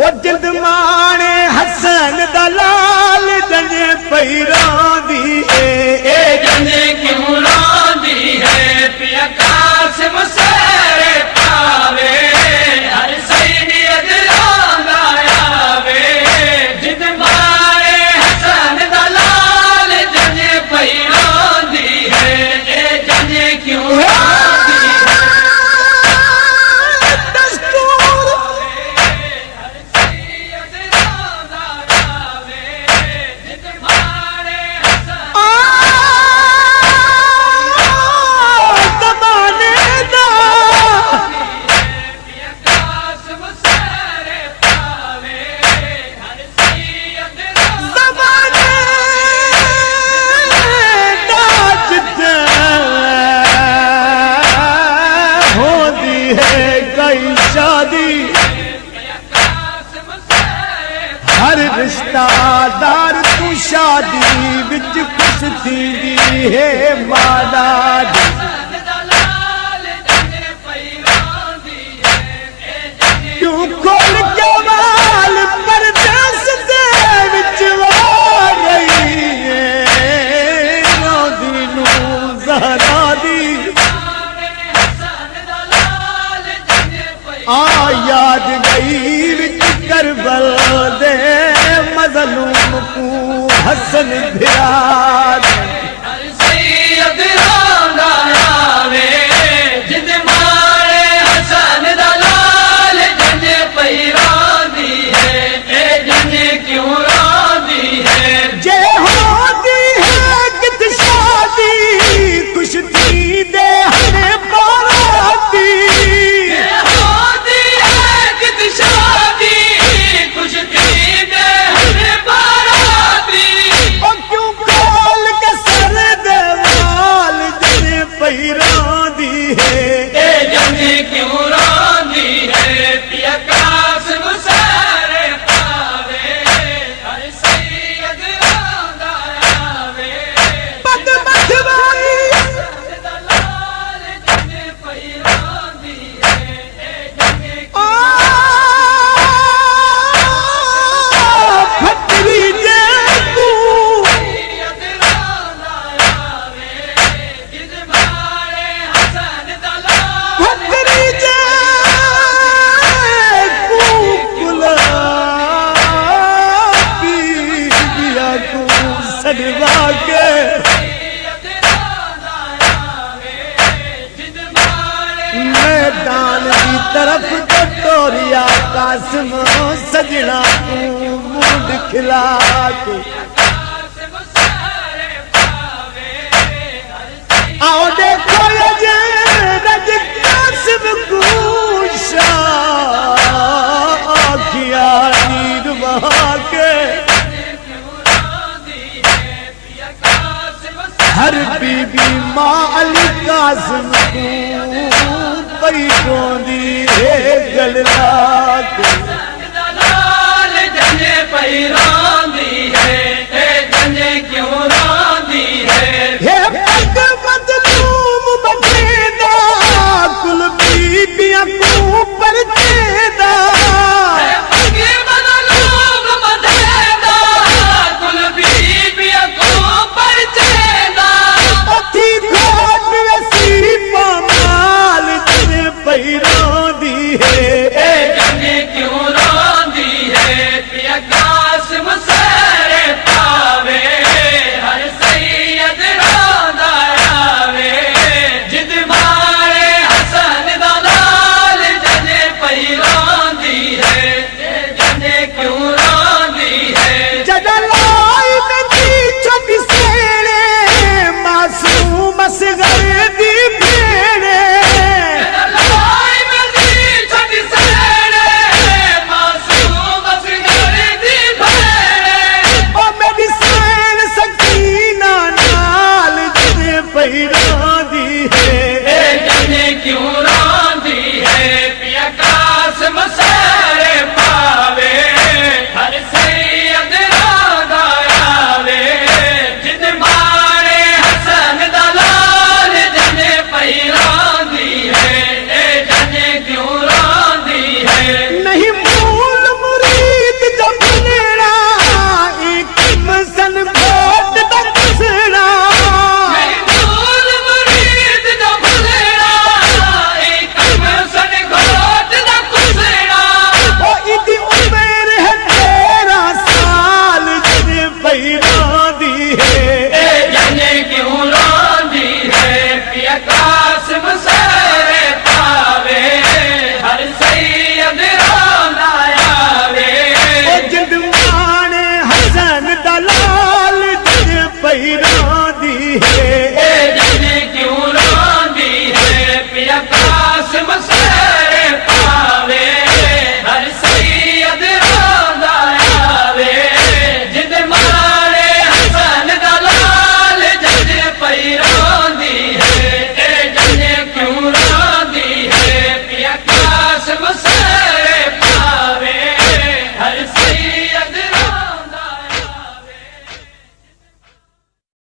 ओ जिंद माने हसन दलाल जंजे पैरों दी ए जंजे क्यों रोंदी है पिया कासिम सरे पावे हर सैयद रोंदा आवे जिंद माने हसन दलाल जंजे पैरों दी है ए जंजे क्यों रोंदी है दस्तूर ज़माने दा ज़माने दा जिते होंदी है कई शादी हर रिश्तादार तू शादी विच खुश थींदी है माना दी क्यों खोल के वाल परदेस दे विच वार रही है रोंदी नू ज़हरा दी आ याद गई विच करबल दे मज़लूम को हसन भियाद हर सैयद रोंदा आवे जिंद मारे हसन दलाल जंजे पैरोंदी है ए जंजे क्यों रोंदी है जे होती है कित शादी खुश थी दे हरे बाराती होती है कित शादी खुश थी दे हर बाराती ओ क्यों खोल के सर दे वाल जने पैरों दी है ए जंजे क्यों रोंदी है पिया कासिम सरे पावे हर सैयद रोंदा आवे पद बधवाई दलाल जंजे पैरोंदी है ए जंजे आ फटरी जे तू सैयद रोंदा आवे जिंद मारे हसन दलाल फटरी जे कुला पी दिया तू सदवा के सैयद रोंदा आवे जिंद मारे मैदान की तरफ तो तोरिया कासिम सजना तू मुंड खिला के कासिम सरे पावे हर आओ देखो ये रज कासिम कूशा आखिया नीर बहा के हर बीबी माँ अली कासिम को पई रोंदी है गलला के दलाल जंजे पैरों